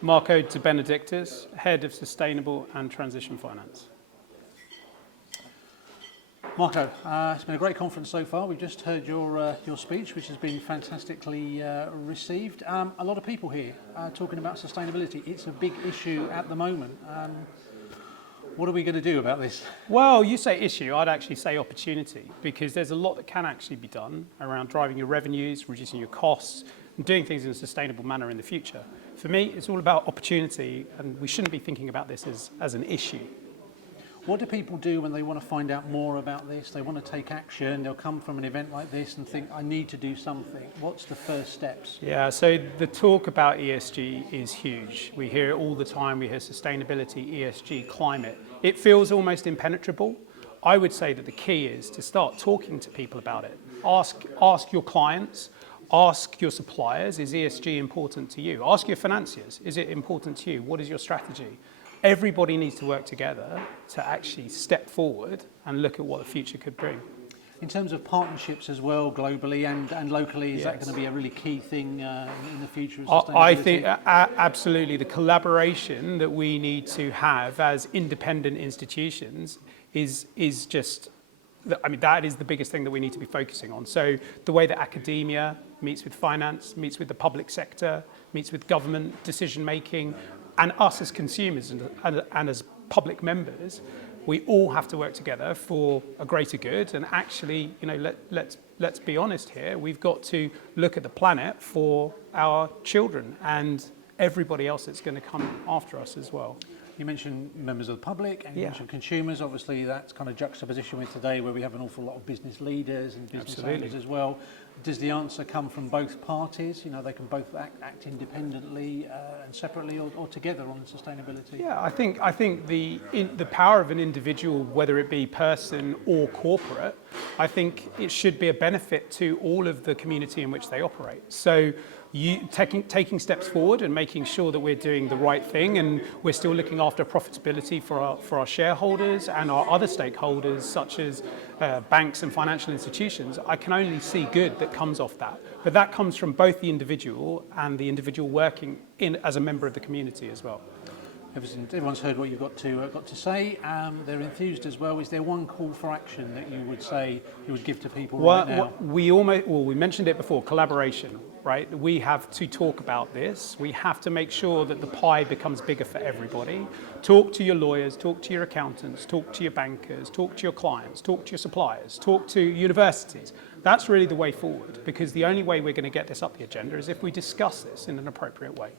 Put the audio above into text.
Marco DeBenedictis, Head of Sustainable and Transition Finance. Marco, it's been a great conference so far. We've just heard your speech, which has been fantastically received. A lot of people here talking about sustainability. It's a big issue at the moment. What are we going to do about this? Well, you say issue, I'd actually say opportunity, because there's a lot that can actually be done around driving your revenues, reducing your costs, and doing things in a sustainable manner in the future. For me, it's all about opportunity, and we shouldn't be thinking about this as an issue. What do people do when they want to find out more about this? They want to take action. They'll come from an event like this and think, I need to do something. What's the first steps? Yeah, so the talk about ESG is huge. We hear it all the time. We hear sustainability, ESG, climate. It feels almost impenetrable. I would say that the key is to start talking to people about it. Ask your clients, ask your suppliers, is ESG important to you? Ask your financiers, is it important to you? What is your strategy? Everybody needs to work together to actually step forward and look at what the future could bring. In terms of partnerships as well, globally and locally, is Yes. that going to be a really key thing in the future of sustainability? I think absolutely the collaboration that we need to have as independent institutions is just, I mean, that is the biggest thing that we need to be focusing on. So the way that academia meets with finance, meets with the public sector, meets with government decision making, and us as consumers and as public members, we all have to work together for a greater good. And actually, you know, let's be honest here. We've got to look at the planet for our children and everybody else that's going to come after us as well. You mentioned members of the public and you mentioned consumers. Obviously, that's kind of juxtaposition with today where we have an awful lot of business leaders and business owners as well. Does the answer come from both parties? You know, they can both act independently and separately or together on sustainability? Yeah, I think the power of an individual, whether it be person or corporate, I think it should be a benefit to all of the community in which they operate. So you taking steps forward and making sure that we're doing the right thing and we're still looking after profitability for our shareholders and our other stakeholders such as banks and financial institutions, I can only see good that comes off that. But that comes from both the individual and the individual working in as a member of the community as well. Everyone's heard what you've got to say. They're enthused as well. Is there one call for action that you would say you would give to people right now? We mentioned it before, collaboration, right? We have to talk about this. We have to make sure that the pie becomes bigger for everybody. Talk to your lawyers, talk to your accountants, talk to your bankers, talk to your clients, talk to your suppliers, talk to universities. That's really the way forward, because the only way we're going to get this up the agenda is if we discuss this in an appropriate way.